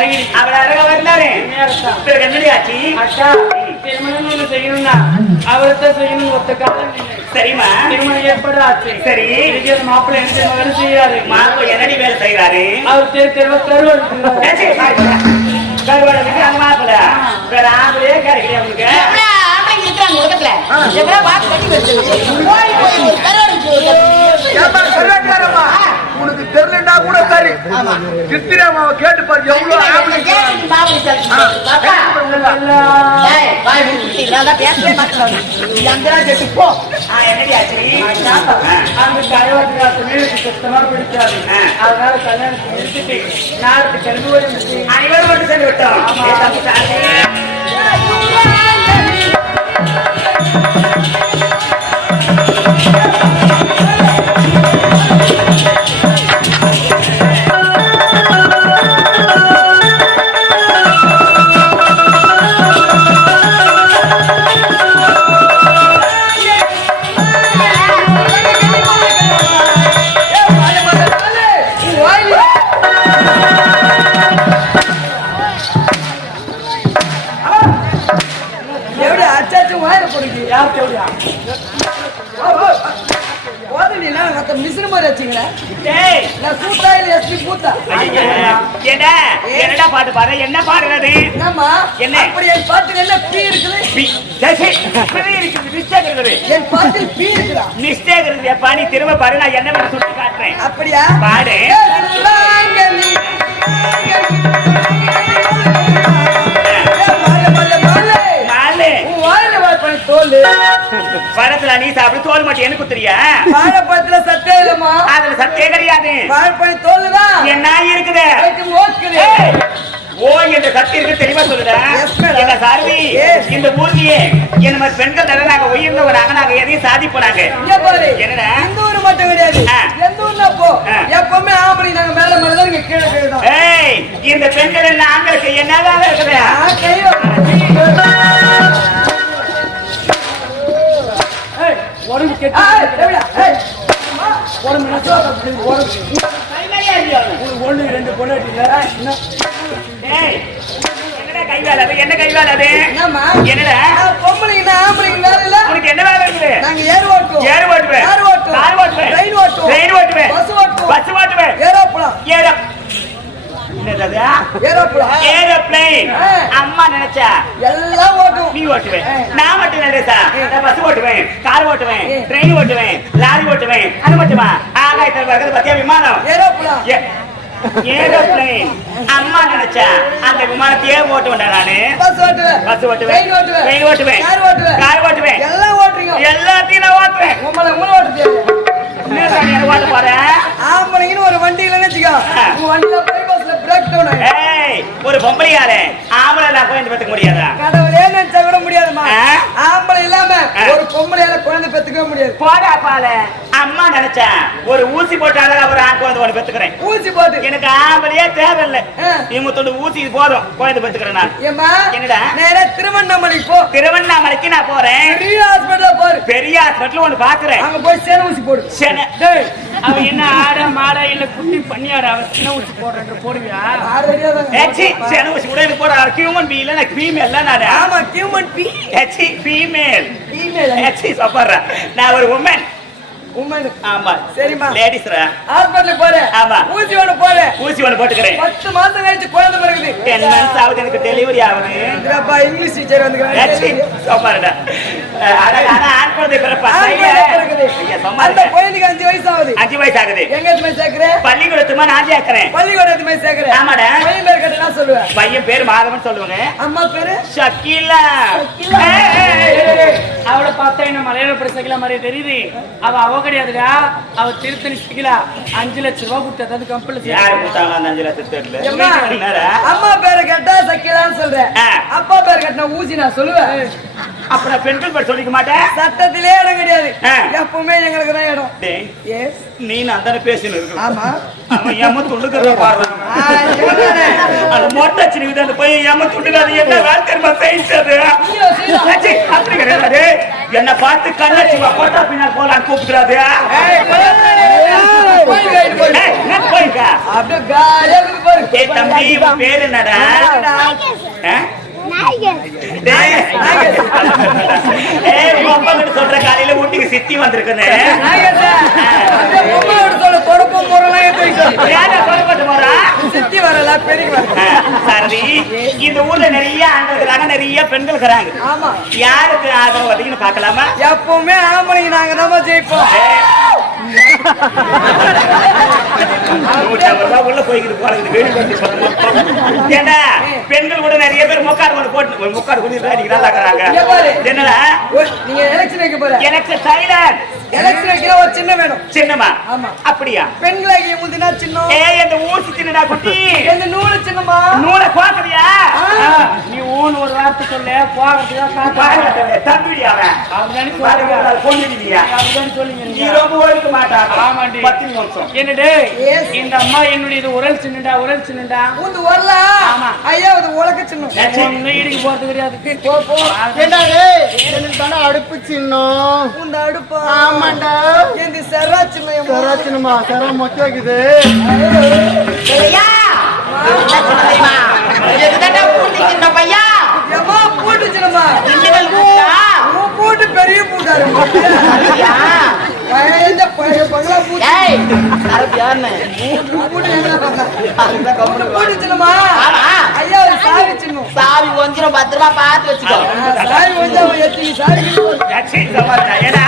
அப்பேற்பட்ட அழகி அவர் அழகா வந்தாரு அக்கா திருமணம் செய்யணும்னா அவர்தான் செய்யணும் ஒத்த காலம். சரிம்மா திருமணம் ஏற்பட ஆச்சு சரி. அந்த மாப்பிள்ளை என்ன வேலை செய்யறாரு மாப்பிள்ளை என்னடி வேலை செய்யறாரு அவர் தெரு தெருவ கருவா கருவாடுக்கு அந்த மாப்பிள்ளை வேற ஆம்பளையே கிடைக்கல அவனுக்கு இருக்கிறாங்க உலகத்துல. எவ்வளவு பார்த்து கட்டி வச்சிருக்கு. போய் போய் ஒரு கருவாடு ஏம்மா, கருவேப்பிலாரம்மா, உனக்கு தெரியலன்னா கூட சரி. சித்திரை அம்மாவை கேட்டு பாரு எவ்வளவு போ. அந்த பிடிக்காது. அதனால கல்யாணத்தை நிறுத்திட்டு நாளைக்கு கிளம்பி அனைவரும் மட்டும் சென்று விட்டோம். ஏ, தம்பி சாமி. எப்படி அச்சாச்சு வாயில போடுங்க. யார் மத்த மிஷின் மாதிரி வச்சுங்களா? டேய், நான் சூத்தா இல்ல எஸ்பி பூத்தா? ஏடா, என்னடா பாட்டு பாரு என்ன பாடுறது? என்னம்மா? என்ன? அப்படி என் என்ன பீ இருக்குது? பி- டேய், டேய், இப்படி இருக்குது. என் பாட்டில் பீ இருக்குதா? mistake இருக்குது. எப்பா, நீ திரும்ப பாரு நான் என்ன பண்ண சுட்டி காட்டுறேன் அப்படியா? பாடு. தோல். படத்துல நீ சாப்பிடு தோல் மட்டும் எனக்கு குத்துறியா? வாழைப்பழத்துல சத்தே இல்லம்மா. அதுல சத்தே கிடையாது. வாழைப்பழ தோல் தான் என்ன இருக்குது? ஓ என்ற சக்தி இருக்கு தெளிவா சொல்லுடா? Yes. இந்த ஊர்லயே என்ன மாதிரி பெண்கள் தானே நாங்க உயர்ந்தவங்க நாங்க எதையும் சாதிப்போனாங்க. என்னடா? இந்த ஊர் மட்டும் கிடையாது. எந்த ஊர்ல போ. எப்பவுமே ஆம்பளை நாங்க மேல மேல இங்க கீழே தான். ஏய் இந்த பெண்கள் என்ன ஆண்களுக்கு என்னதான் இருக்குது. உடம்பு கெட்டு உடம்பு. உடம்பு ரெண்டு அது? என்ன? கை வேலை அது என்னம்மா? என்னடா? நான் பொம்பளைங்க ஆம்பளைங்க வேற இல்ல. உனக்கு என்ன வேலை இருக்குது? நாங்க ஏர் ஓட்டுவோம். ஏறு ஓட்டுவேன். கார் ஓட்டுவோம். கார் ஓட்டுவேன். ட்ரெயின் ஓட்டுவோம். ட்ரெயின் ஓட்டுவேன். பஸ் ஓட்டுவோம். பஸ் ஓட்டுவேன். ஏரோப்ளான் ஏற என்னது ஏரோப்ளான். அம்மா நினைச்சா. எல்லாம் நீ ஓட்டுவேன் ஆ. நான் மட்டும் நான் பஸ் ஓட்டுவேன். கார் ஓட்டுவேன். ட்ரெயின் ஓட்டுவேன். லாரி ஓட்டுவேன். அது மட்டுமா? ஆகாயத்தில் பத்தியா விமானம்? ஏரோப்ளான் ஏ- ஏரோப்ளேன் அம்மா நினைச்சா. அந்த விமானத்தையே ஓட்டுவேன்டா நானு. பஸ் ஓட்டுவேன். பஸ் ஓட்டுவேன். ட்ரெயின் ஓட்டுவேன். ஓட்டுவேன். கார் ஓட்டுவேன். கார் ஓட்டுவேன். எல்லாம் ஓட்டுறீங்க. எல்லாத்தையும் நான் ஓட்டுவேன். உங்களை உங்களை ஓட்ட தெரியாது என்ன சாமி எனக்கு ஓட்ட போறேன் ஆம்பளைங்கன்னு ஒரு வண்டி இல்லைன்னு வச்சுக்கோ வண்டியில பைபாஸ்ல பிரேக் டவுன் ஆயிடும் ஏய் ஒரு பொம்பளையால ஆம்பளை நான் குழந்தை பெற்றுக்க முடியாதா? கடவுளே நினைச்சா கூட முடியாதுமா ஆ. ஒரு பொம்பளையால குழந்தை பெத்துக்கவே முடியாது. போடா பால அம்மா நினைச்சா ஒரு ஊசி போட்டாலும் ஒரு ஆண் குழந்தை ஒன்று பெத்துக்கிறேன். ஊசி போட்டு. எனக்கு ஆம்பளையே தேவையில்லை. இவங்க ஊசி போதும் குழந்தை பெத்துக்கிறேன் நான். ஏம்மா என்னடா? நேரா திருவண்ணாமலைக்கு போ. திருவண்ணாமலைக்கு நான் போறேன். பெரிய ஹாஸ்பிட்டல் பாரு. பெரிய ஹாஸ்பிட்டல் ஒன்று பாக்குறேன். அங்க போய் சேன ஊசி போடு. டேய். அவன் என்ன ஆட மாடா இல்ல குட்டி பண்ணியாடா அவன் சின்ன ஊசி போடுற போடுவியா? சரி ஊசி கூட எனக்கு போற ஹியூமன் பீல நான் ஃபீமேல் நானு. ஆமா ஹியூமன் பி ஃபீமேல் ஃபீமேல் சொல்றேன் நான் ஒரு உமன் உமன் ஆமா. சரிம்மா. லேடிஸ்ரா ஹாஸ்பிட்டலுக்கு போறேன். ஆமா. ஊசி ஒண்ணு போடு. ஊசி ஒன்று போட்டுக்கிறேன். பத்து மாசம் கழிச்சு குழந்தை பிறகுது டென் மந்த்ஸ் ஆகுது எனக்கு டெலிவரி ஆகுது இதுலப்பா இங்கிலீஷ் டீச்சர் வந்துக்கிறாங்க. ஆண் குழந்தை பிறப்பா? அந்த சொம்மாருங்க. குழந்தைக்கு அஞ்சு வயசு ஆகுது அஞ்சு வயசு ஆகுது எங்க எதுமே சேர்க்கிற பள்ளிக்கூடத்துமா நான் சேர்க்கிறேன்? பள்ளிக்கூடம் எதுமே சேர்க்கிற ஆமாடா. பையன் பேர் கேட்டு நான் சொல்லுவேன். பையன் பேர் மாதவன் சொல்லுவாங்க. அம்மா பேரு? ஷக்கீலா. அவளை பார்த்தா என்ன மலையாள படிச்சக்கல மாதிரியே தெரியுது. அவ அவ கிடையாதுடா. அவ திருத்தணி சிக்கலா? அஞ்சு லட்சம் ரூபாய் கொடுத்து அதாவது கம்பெனி யாரு கொடுத்தாங்க அந்த அஞ்சு லட்சத்துல எம்மா, என்னடா? அம்மா பேரை கேட்டா சக்கிலான்னு சொல்றேன். அப்பா பேர் கேட்டா ஊசி நான் சொல்லுவேன். அப்ப நான் பெண்கள் பேர் சொல்லிக்க மாட்டேன்? சட்டத்திலே இடம் கிடையாது. எப்பவுமே எங்களுக்கு தான் இடம். நீ நான் தானே பேசினு இருக்க. ஆமா. அவன் ஏமா துண்டுக்கிறத பாரு ஆ, இவன்தானே. அந்த மொட்டை சினிக்கு அந்த பையன் ஏமா துண்டுக்காது என்ன வேலை தெரியுமா கிடையாது. என்ன பார்த்து கண்ணாச்சி கொட்டா பின்னால் பாரு. ஏய் தம்பி பேரு என்னடா? சொல்ற காலையில வீட்டுக்கு சித்தி வந்திருக்குன்னு. சித்தி வரல பெரிய வரல. சரி. இந்த ஊர்ல நிறைய ஆண்கள் இருக்கிறாங்க நிறைய பெண்கள் இருக்கிறாங்க ஆமா. யாருக்கு ஆதரவு அதிகம்னு பார்க்கலாமா? எப்பவுமே ஆம்பளைங்க நாங்க தான் ஜெயிப்போம். பெண்கள் கூட நிறைய பேர் முக்காடு கொண்டு போட்டு முக்காடு கொண்டு பாரு. என்னடா? நீங்க எலெக்ஷன் வைக்க போற. எனக்கு சைலன் எலெக்ஷன் வைக்கிற ஒரு சின்ன வேணும். சின்னமா? ஆமா. அப்படியா? பெண்களாகி முந்தினா சின்னம். ஏய் அந்த ஊசி சின்னடா குட்டி. இந்த நூறு சின்னமா? நூலை கோக்குறியா ஆ, நீ ஊன்னு ஒரு வார்த்தை சொல்லு போகிறதுக்கா காசு தம்பி அவன். இந்த அம்மா என்னுடைய இது உரல் சின்னடா உரல் சின்னடா உந்து வரல ஆமா. ஐயா அது உலக சின்னம் இடிக்கு போறது கிடையாது போ போ எனக்கு தானே அடுப்பு சின்னம் உந்த அடுப்பா ஆமாண்டா இந்த செரா சின்னம் செரா சின்னமா செரா மொச்ச வைக்குது ஐயா என்ன பூட்டி பூட்டு பூட்டா உன் பூட்டு பெரிய பூட்டாரு. ஐயா இந்த பழைய பங்களா பூட்டு. ஏய் பூட்டு என்ன அந்த பூட்டு பூட்டு சின்னமா ஆமா. ஐயா ஒரு சாவி சின்னம் சாவி கொஞ்சம் பத்திரமா பார்த்து வச்சுக்கோ. சாவி கொஞ்சம் அவன் எத்தி சாவி. ஏன்னா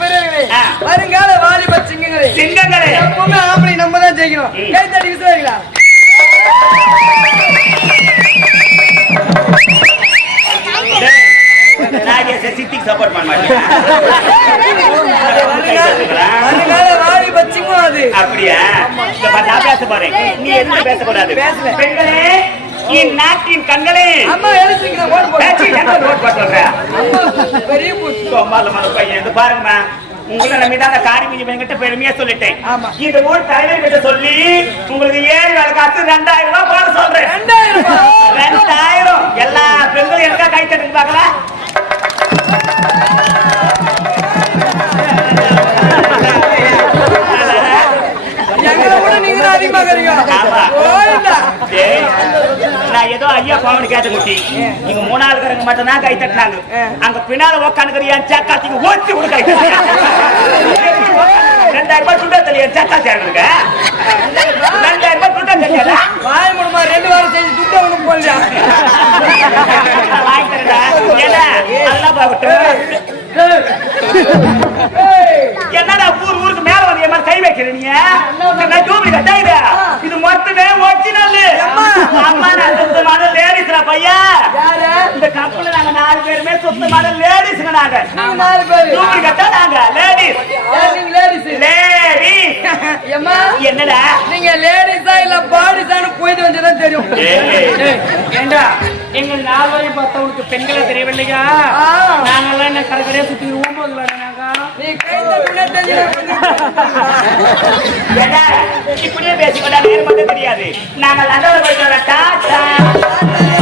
பெரியவர்களே ஆ. வருங்கால வாலிப சிங்கங்களே. சிங்கங்களே. எப்பவுமே ஆம்பளை நம்ம தான் ஜெயிக்கணும். ம். கை வருங்கால வாலிப சிங்கம் அது அப்படியா நான் பேச போறேன். நீ எதுவும் பேசக்கூடாது. பெண்களே இந்நாட்டின் கண்களே. அம்மா போட்டு கோமால மன பையன் இது பாருங்கம்மா. உங்களை நம்பிதான் காரி மிஞ்சி என்கிட்ட பெருமையா சொல்லிட்டேன். தலைவர் கிட்ட சொல்லி உங்களுக்கு ஏழு வேலை காசு ரெண்டாயிரம் ரூபாய் போட சொல்றேன். ரெண்டாயிரம் எல்லா பெண்களும் எனக்கா கை தட்டுக்கு பார்க்கலாம் எங்களை டேய், நான் ஏதோ ஐயா பாவனு கேட்ட குட்டி இங்க மூணாவது இருக்கிறவங்க மட்டும் தான் கை தட்டினாங்க அங்க பின்னால உக்காந்துக்கிற என் சேக்காத்திக்கு ஓட்டி விடு கை. ரெண்டாயிரம் ரூபாய் துண்டா தெரியும் என் சேக்கா சேர்ந்துருங்க ரெண்டாயிரம் ரூபாய் துண்டா தெரியாதா வாய் மூடுமா, ரெண்டு வாரம் செஞ்சு துட்டை ஒண்ணும் போடலையா? நான் வாங்கி தரேன்டா. ஏண்டா, அதெல்லாம் பார்க்கட்டும். ஏய், என்னடா ஊர் ஊருக்கு மேல வந்து கை வைக்கிற நீ? நான் டூப்ளிகேட் இது மொத்தமே ஒரிஜினல் அம்மா. நான் சுத்தமான லேடிஸ்ரா பையா? இந்த கப்பல்ல நாங்க நாலு பேருமே சுத்தமான லேடிஸ்ங்க நாங்க. நாலு பேரு. டூப்ளிகேட்டா நாங்க லேடிஸ் ladies? லேடிஸ் ஏம்மா, என்னடா? நீங்க லேடிஸா இல்ல பாடிஸான்னு போயிட்டு வந்துதான் தெரியும். ஏண்டா? எங்க நால்வரை பார்த்தவனுக்கு பெண்களை தெரியவில்லையா. நாங்கெல்லாம் என்ன கடைக்கடையா சுத்தி ஊம்போதுல நாங்க நீ கை தட்டுனே இப்படியே பேசிக்கொண்டா நேரம் மட்டும் தெரியாது. நாங்கள் அந்த ஒரு வரோம்.